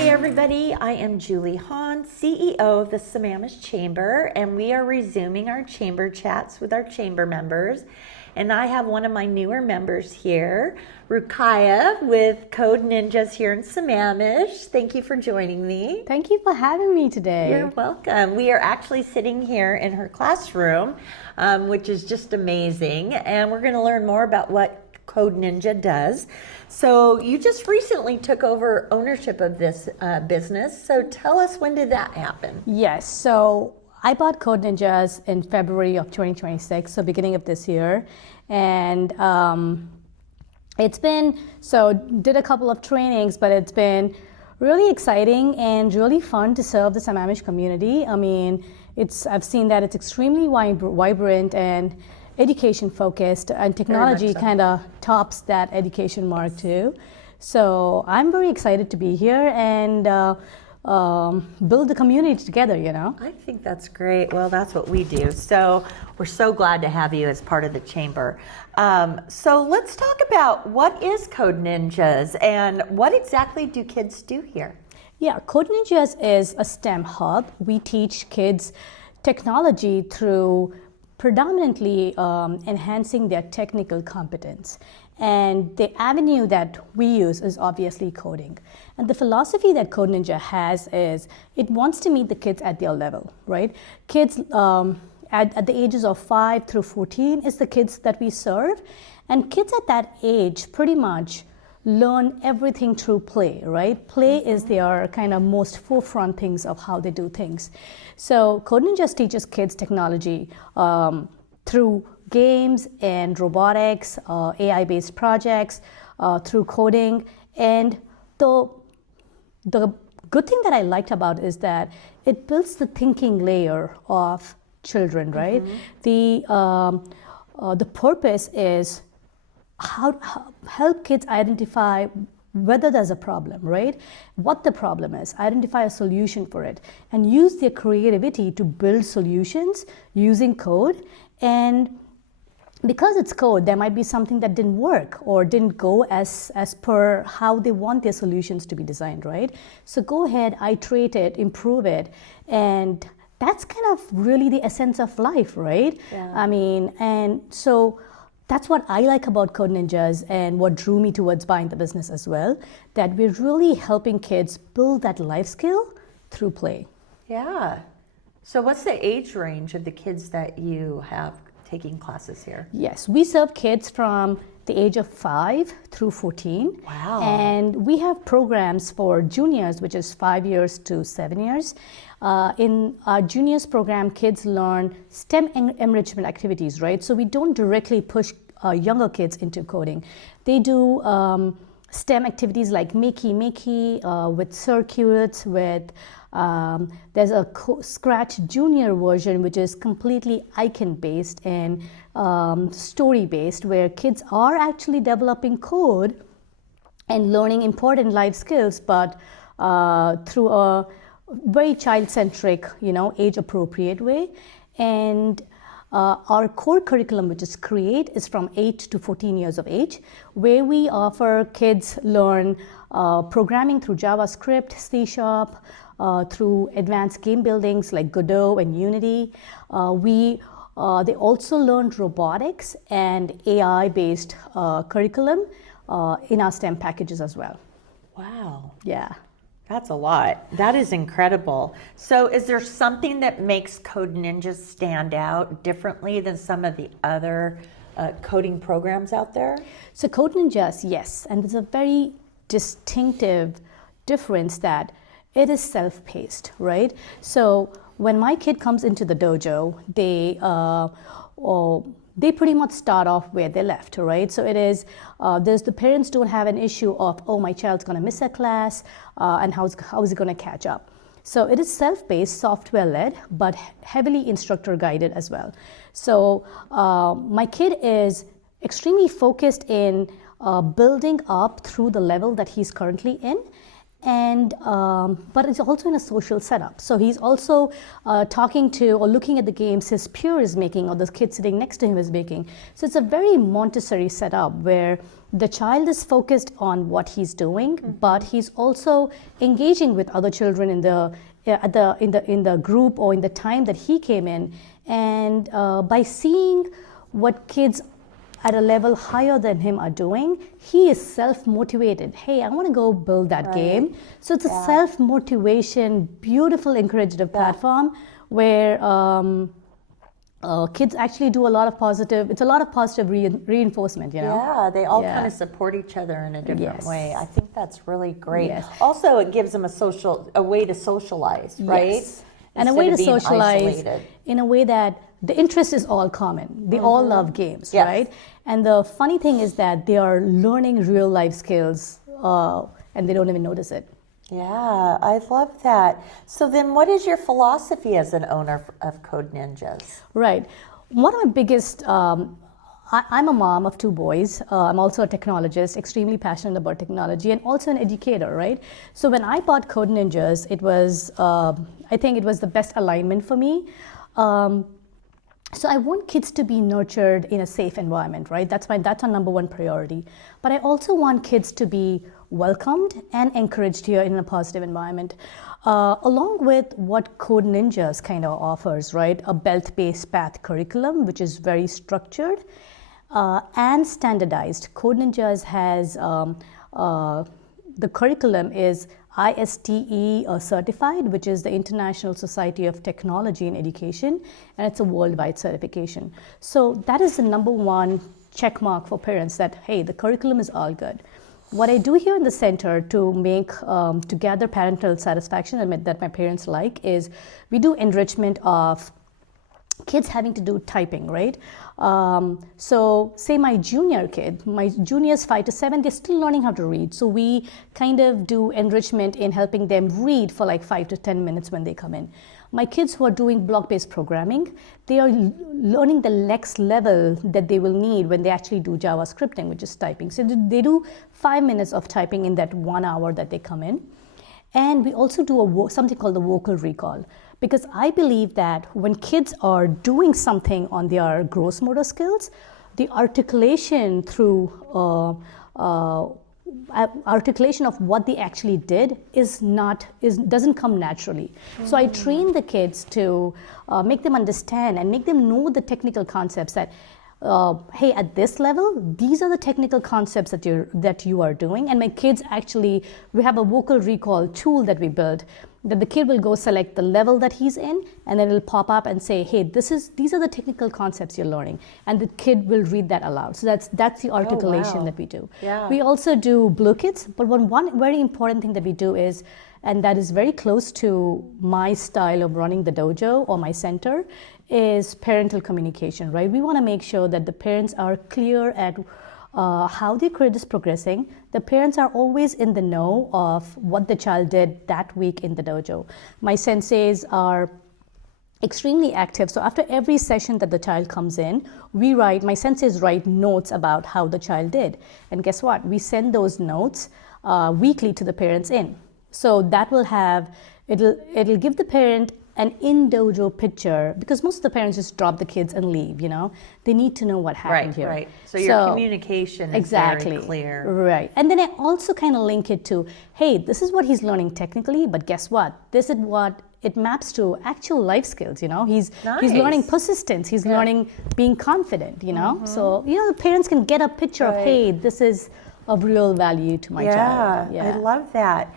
Hey everybody, I am Julie Hahn, CEO of the Sammamish Chamber, and we are resuming our chamber chats with our chamber members. And I have one of my newer members here, Rukaiya with Code Ninjas here in Sammamish. Thank you for joining me. Thank you for having me today. You're welcome. We are actually sitting here in her classroom, which is just amazing. And we're going to learn more about what Code Ninja does. So you just recently took over ownership of this business. So tell us, when did that happen? Yes, so I bought Code Ninjas in February of 2026, so beginning of this year. And did a couple of trainings, but it's been really exciting and really fun to serve the Sammamish community. I mean, I've seen that it's extremely vibrant and education focused, and technology kind of tops that education mark too. So I'm very excited to be here and build the community together, you know. I think that's great. Well, that's what we do. So we're so glad to have you as part of the chamber. So let's talk about what is Code Ninjas and what exactly do kids do here? Yeah, Code Ninjas is a STEM hub. We teach kids technology through predominantly enhancing their technical competence. And the avenue that we use is obviously coding. And the philosophy that Code Ninja has is it wants to meet the kids at their level, right? Kids at the ages of 5 through 14 is the kids that we serve. And kids at that age pretty much learn everything through play, right? Play is their kind of most forefront things of how they do things. So Code Ninjas teaches kids technology through games and robotics, AI-based projects, through coding. And the good thing that I liked about it is that it builds the thinking layer of children, right? The purpose is how help kids identify whether there's a problem, right? What the problem is, identify a solution for it, and use their creativity to build solutions using code. And because it's code, there might be something that didn't work or didn't go as per how they want their solutions to be designed, right? So go ahead, iterate it, improve it, and that's kind of really the essence of life, right? Yeah. I mean, and so that's what I like about Code Ninjas and what drew me towards buying the business as well, that we're really helping kids build that life skill through play. Yeah. So what's the age range of the kids that you have taking classes here? Yes, we serve kids from the age of 5 through 14. Wow. And we have programs for juniors, which is 5 years to 7 years. In our juniors program, kids learn STEM enrichment activities, right? So we don't directly push younger kids into coding. They do STEM activities like makey with circuits, with there's a Scratch Junior version, which is completely icon-based and story-based, where kids are actually developing code and learning important life skills, but through a very child-centric, age-appropriate way. And our core curriculum, which is Create, is from 8 to 14 years of age, where we offer kids learn programming through JavaScript, C#, through advanced game buildings like Godot and Unity. They also learned robotics and AI-based curriculum in our STEM packages as well. Wow. Yeah. That's a lot. That is incredible. So is there something that makes Code Ninjas stand out differently than some of the other coding programs out there? So Code Ninjas, yes. And there's a very distinctive difference that it is self-paced, right? So when my kid comes into the dojo, they pretty much start off where they left, right? So it is, the parents don't have an issue of, oh, my child's gonna miss a class, and how is it gonna catch up? So it is self-paced, software-led, but heavily instructor-guided as well. So my kid is extremely focused in building up through the level that he's currently in. And but it's also in a social setup. So he's also talking to or looking at the games his peer is making or the kid sitting next to him is making. So it's a very Montessori setup where the child is focused on what he's doing, but he's also engaging with other children in the group or in the time that he came in. And by seeing what kids at a level higher than him are doing, he is self-motivated. Hey, I want to go build that game. So it's a self-motivation, beautiful, encouragetive platform where kids actually do a lot of positive, it's a lot of positive reinforcement, you know? Yeah, they all kind of support each other in a different way. I think that's really great. Yes. Also, it gives them a way to socialize, right? Yes. And a way to socialize in a way that the interest is all common. They all love games, right? And the funny thing is that they are learning real life skills and they don't even notice it. Yeah, I love that. So then what is your philosophy as an owner of Code Ninjas? Right. One of my biggest, I'm a mom of 2 boys. I'm also a technologist, extremely passionate about technology, and also an educator, right? So when I bought Code Ninjas, it was, I think it was the best alignment for me. So I want kids to be nurtured in a safe environment, right? That's our number 1 priority. But I also want kids to be welcomed and encouraged here in a positive environment, along with what Code Ninjas kind of offers, right? A belt-based path curriculum, which is very structured and standardized. Code Ninjas has, the curriculum is ISTE certified, which is the International Society of Technology in Education, and it's a worldwide certification. So that is the number 1 check mark for parents that, hey, the curriculum is all good. What I do here in the center to make, to gather parental satisfaction and that my parents like is we do enrichment of kids having to do typing, right? So say my juniors 5 to 7, they're still learning how to read. So we kind of do enrichment in helping them read for like 5 to 10 minutes when they come in. My kids who are doing block-based programming, they are learning the next level that they will need when they actually do JavaScripting, which is typing. So they do 5 minutes of typing in that 1 hour that they come in. And we also do something called the vocal recall, because I believe that when kids are doing something on their gross motor skills, the articulation through articulation of what they actually did doesn't come naturally. So I train the kids to make them understand and make them know the technical concepts that hey, at this level, these are the technical concepts that you are doing. And my kids actually, we have a vocal recall tool that we built that the kid will go select the level that he's in, and then it'll pop up and say, hey, these are the technical concepts you're learning. And the kid will read that aloud. So that's the articulation that we do. Yeah. We also do Blue Kits, but one very important thing that we do is, and that is very close to my style of running the dojo or my center, is parental communication, right? We want to make sure that the parents are clear at how their career is progressing. The parents are always in the know of what the child did that week in the dojo. My senseis are extremely active. So after every session that the child comes in, my senseis write notes about how the child did. And guess what? We send those notes weekly to the parents in. So that will it'll give the parent an in-dojo picture, because most of the parents just drop the kids and leave, They need to know what happened here. Right. So your communication is very clear. Right. And then I also kind of link it to, hey, this is what he's learning technically, but guess what? This is what it maps to actual life skills, He's learning persistence. He's learning being confident, So, the parents can get a picture of, hey, this is of real value to my child. Yeah, I love that.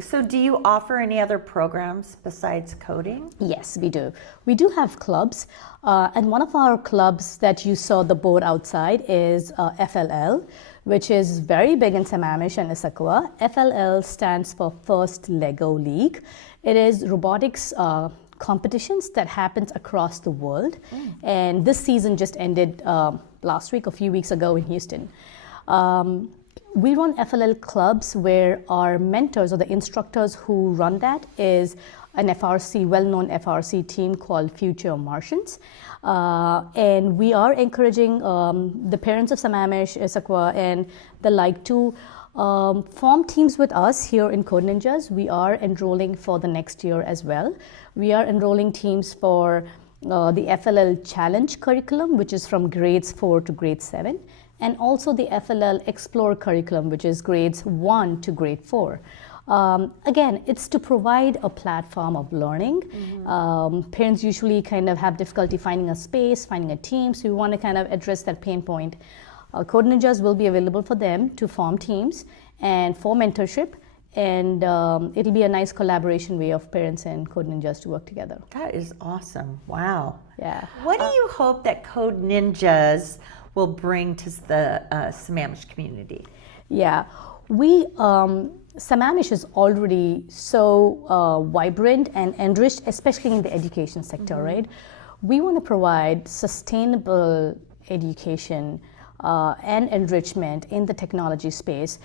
So do you offer any other programs besides coding? Yes, we do. We do have clubs. And one of our clubs that you saw the board outside is FLL, which is very big in Sammamish and Issaquah. FLL stands for First Lego League. It is robotics competitions that happens across the world. And this season just ended last week, a few weeks ago in Houston. We run FLL clubs where our mentors or the instructors who run that is an FRC, well-known FRC team called Future Martians. And we are encouraging the parents of Sammamish, Issaquah, and the like to form teams with us here in Code Ninjas. We are enrolling for the next year as well. We are enrolling teams for the FLL Challenge curriculum, which is from grades 4 to grade 7. and also the FLL Explore curriculum, which is grades 1 to grade 4. Again, it's to provide a platform of learning. Parents usually kind of have difficulty finding a space, finding a team, so we want to kind of address that pain point. Code Ninjas will be available for them to form teams and for mentorship, and it'll be a nice collaboration way of parents and Code Ninjas to work together. That is awesome. Wow. Yeah. What do you hope that Code Ninjas will bring to the Sammamish community? Yeah, we Sammamish is already so vibrant and enriched, especially in the education sector, right? We want to provide sustainable education and enrichment in the technology space.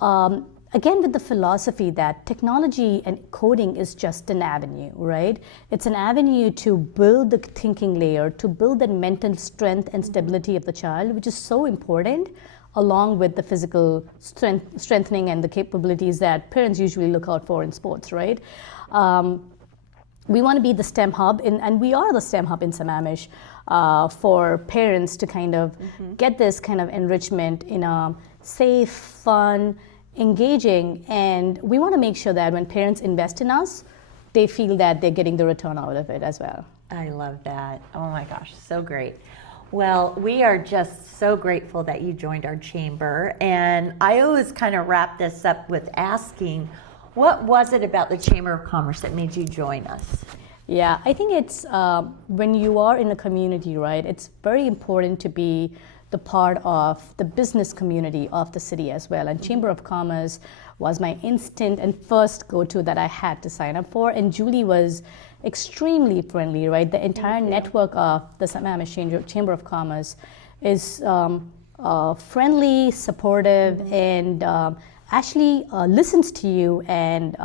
Again, with the philosophy that technology and coding is just an avenue, right? It's an avenue to build the thinking layer, to build that mental strength and stability of the child, which is so important, along with the physical strengthening and the capabilities that parents usually look out for in sports, right? We want to be the STEM hub, and we are the STEM hub in Sammamish for parents to kind of get this kind of enrichment in a safe, fun, engaging, and we want to make sure that when parents invest in us, they feel that they're getting the return out of it as well. I love that. Oh my gosh, so great. Well, we are just so grateful that you joined our chamber, and I always kind of wrap this up with asking, what was it about the Chamber of Commerce that made you join us? Yeah, I think it's when you are in a community, right, it's very important to be the part of the business community of the city as well. And Chamber of Commerce was my instant and first go-to that I had to sign up for. And Julie was extremely friendly, right? The entire network of the Sammamish Chamber of Commerce is friendly, supportive, and actually listens to you and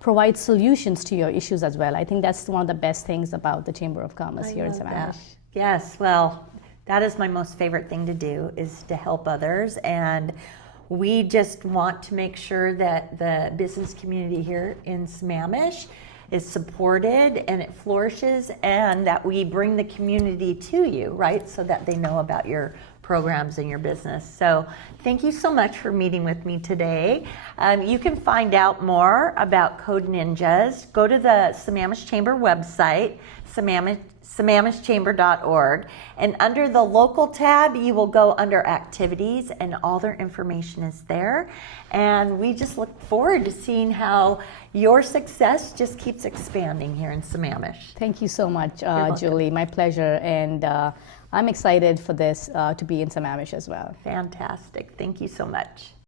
provides solutions to your issues as well. I think that's one of the best things about the Chamber of Commerce here in Sammamish. Yes, well, that is my most favorite thing to do, is to help others, and we just want to make sure that the business community here in Sammamish is supported and it flourishes, and that we bring the community to you, right, so that they know about your programs and your business. So thank you so much for meeting with me today. You can find out more about Code Ninjas. Go to the Sammamish Chamber website, sammamishchamber.org, and under the local tab you will go under activities, and all their information is there, and we just look forward to seeing how your success just keeps expanding here in Sammamish. Thank you so much, Julie. My pleasure, and I'm excited for this to be in Sammamish as well. Fantastic. Thank you so much.